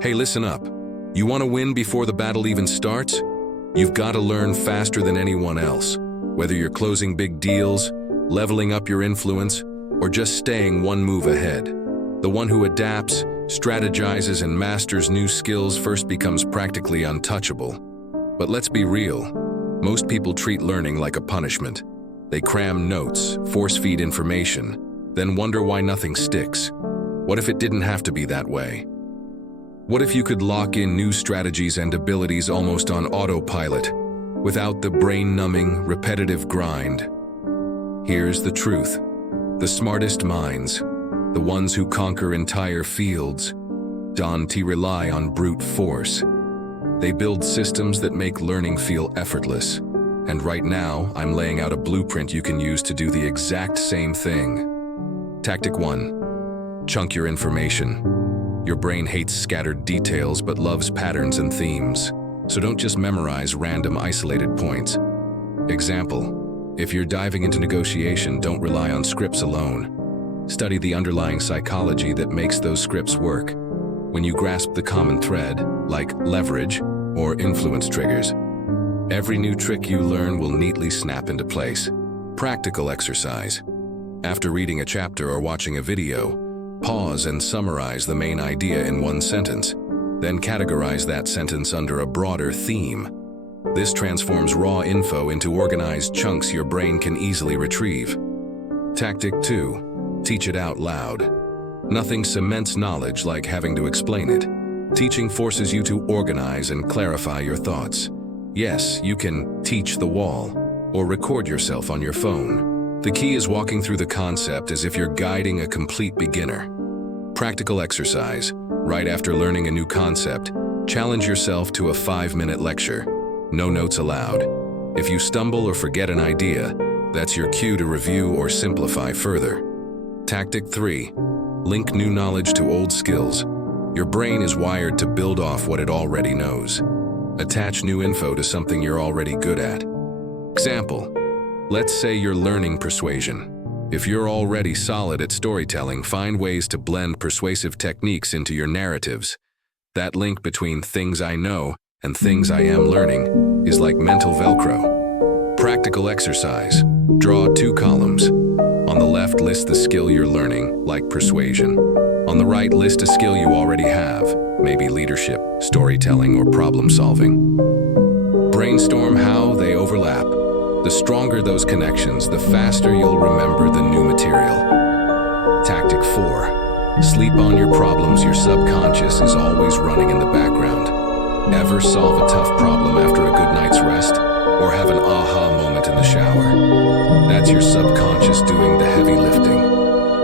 Hey, listen up. You want to win before the battle even starts? You've got to learn faster than anyone else. Whether you're closing big deals, leveling up your influence, or just staying one move ahead. The one who adapts, strategizes, and masters new skills first becomes practically untouchable. But let's be real. Most people treat learning like a punishment. They cram notes, force-feed information, then wonder why nothing sticks. What if it didn't have to be that way? What if you could lock in new strategies and abilities almost on autopilot, without the brain-numbing, repetitive grind? Here's the truth. The smartest minds, the ones who conquer entire fields, don't rely on brute force. They build systems that make learning feel effortless. And right now, I'm laying out a blueprint you can use to do the exact same thing. Tactic 1. Chunk your information. Your brain hates scattered details but loves patterns and themes. So don't just memorize random isolated points. Example, if you're diving into negotiation, don't rely on scripts alone. Study the underlying psychology that makes those scripts work. When you grasp the common thread, like leverage or influence triggers, every new trick you learn will neatly snap into place. Practical exercise. After reading a chapter or watching a video, pause and summarize the main idea in one sentence, then categorize that sentence under a broader theme. This transforms raw info into organized chunks your brain can easily retrieve. Tactic 2. Teach it out loud. Nothing cements knowledge like having to explain it. Teaching forces you to organize and clarify your thoughts. Yes, you can teach the wall, or record yourself on your phone. The key is walking through the concept as if you're guiding a complete beginner. Practical exercise. Right after learning a new concept, challenge yourself to a 5-minute lecture. No notes allowed. If you stumble or forget an idea, that's your cue to review or simplify further. Tactic 3. Link new knowledge to old skills. Your brain is wired to build off what it already knows. Attach new info to something you're already good at. Example, let's say you're learning persuasion. If you're already solid at storytelling, find ways to blend persuasive techniques into your narratives. That link between things I know and things I am learning is like mental Velcro. Practical exercise. Draw 2 columns. On the left, list the skill you're learning, like persuasion. On the right, list a skill you already have, maybe leadership, storytelling, or problem solving. Brainstorm how they overlap. The stronger those connections, the faster you'll remember the new material. Tactic 4. Sleep on your problems. Your subconscious is always running in the background. Ever solve a tough problem after a good night's rest? Or have an aha moment in the shower? That's your subconscious doing the heavy lifting.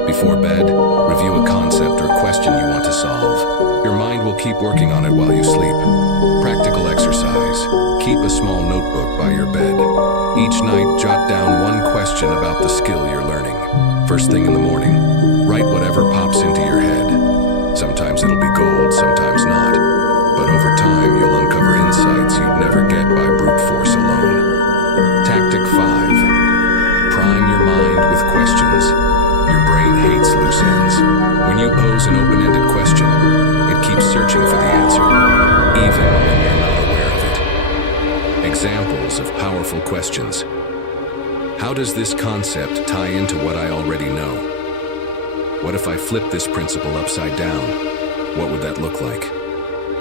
Before bed, review a concept or question you want to solve. Your mind will keep working on it while you sleep. Practical exercise. Keep a small notebook by your bed. Each night, jot down one question about the skill you're learning. First thing in the morning, write whatever pops into your head. Sometimes it'll be gold, sometimes not. But over time, you'll uncover insights you'd never get by brute force alone. Tactic 5. Prime your mind with questions. Your brain hates loose ends. When you pose an open-ended question, it keeps searching for the answer, even when you're not aware of it. Examples of powerful questions. How does this concept tie into what I already know? What if I flip this principle upside down? What would that look like?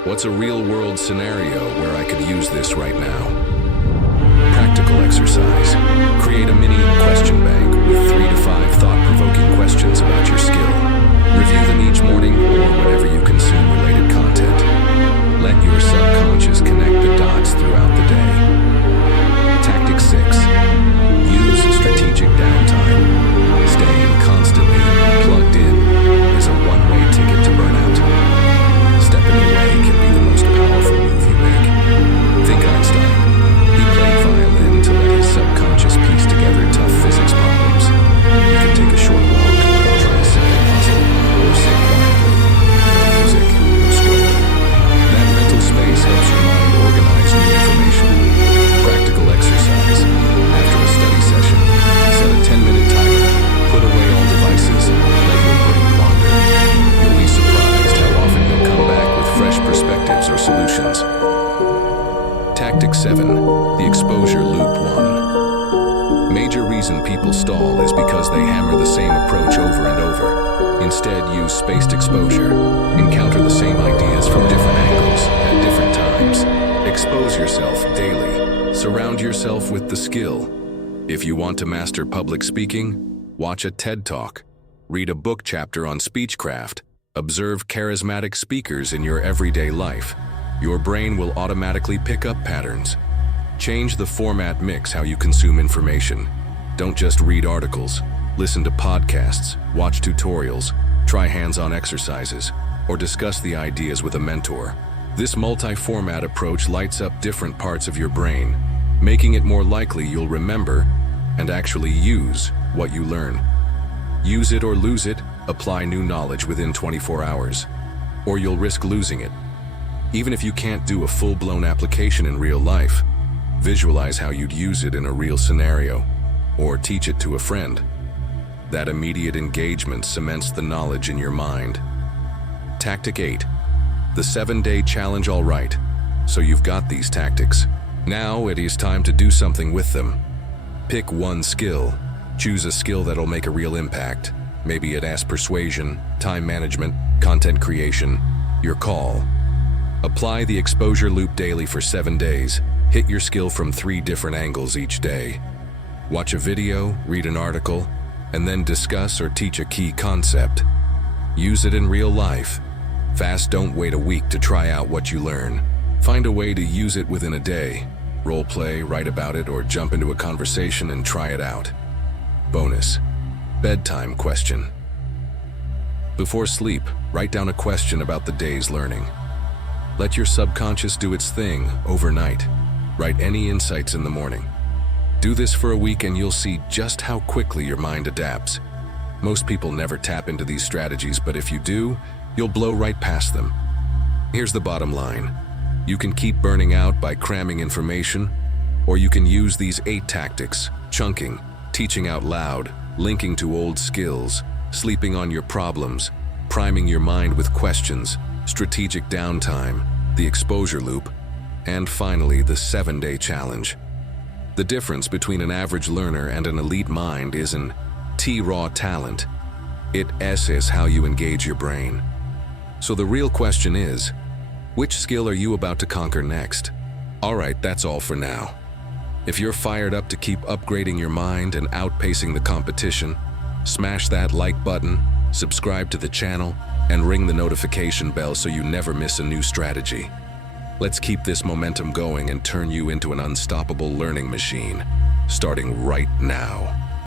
What's a real-world scenario where I could use this right now? Practical exercise. Create a mini question bank with 3 to 5 thought-provoking questions about your skill. Review them each morning or whenever you consume related content. Let your subconscious connect the dots throughout the day. Tactic 6. Use strategic downtime. Staying constantly plugged in is a one-way ticket to burnout. Stepping away can be the most powerful move you make. Think Einstein. He played violin to let his subconscious piece together tough physics problems. You can take a short walk, try a simple puzzle, or sit quietly. No music, perspectives or solutions. Tactic 7, the exposure loop 1. Major reason people stall is because they hammer the same approach over and over. Instead, use spaced exposure. Encounter the same ideas from different angles at different times. Expose yourself daily. Surround yourself with the skill. If you want to master public speaking, watch a TED Talk. Read a book chapter on speechcraft. Observe charismatic speakers in your everyday life. Your brain will automatically pick up patterns. Change the format mix how you consume information. Don't just read articles. Listen to podcasts, watch tutorials, try hands-on exercises, or discuss the ideas with a mentor. This multi-format approach lights up different parts of your brain, making it more likely you'll remember and actually use what you learn. Use it or lose it, apply new knowledge within 24 hours, or you'll risk losing it. Even if you can't do a full-blown application in real life, visualize how you'd use it in a real scenario, or teach it to a friend. That immediate engagement cements the knowledge in your mind. Tactic 8, the 7-day challenge. All right, so you've got these tactics. Now it is time to do something with them. Pick one skill. Choose a skill that'll make a real impact. Maybe it asks persuasion, time management, content creation. Your call. Apply the exposure loop daily for 7 days. Hit your skill from 3 different angles each day. Watch a video, read an article, and then discuss or teach a key concept. Use it in real life. Fast, don't wait a week to try out what you learn. Find a way to use it within a day. Role play, write about it, or jump into a conversation and try it out. Bonus: bedtime question. Before sleep, write down a question about the day's learning. Let your subconscious do its thing overnight. Write any insights in the morning. Do this for a week and you'll see just how quickly your mind adapts. Most people never tap into these strategies, but if you do, you'll blow right past them. Here's the bottom line. You can keep burning out by cramming information, or you can use these 8 tactics: chunking, teaching out loud, linking to old skills, sleeping on your problems, priming your mind with questions, strategic downtime, the exposure loop, and finally the 7-day challenge. The difference between an average learner and an elite mind isn't raw talent. S is how you engage your brain. So the real question is, which skill are you about to conquer next? Alright, that's all for now. If you're fired up to keep upgrading your mind and outpacing the competition, smash that like button, subscribe to the channel, and ring the notification bell so you never miss a new strategy. Let's keep this momentum going and turn you into an unstoppable learning machine, starting right now.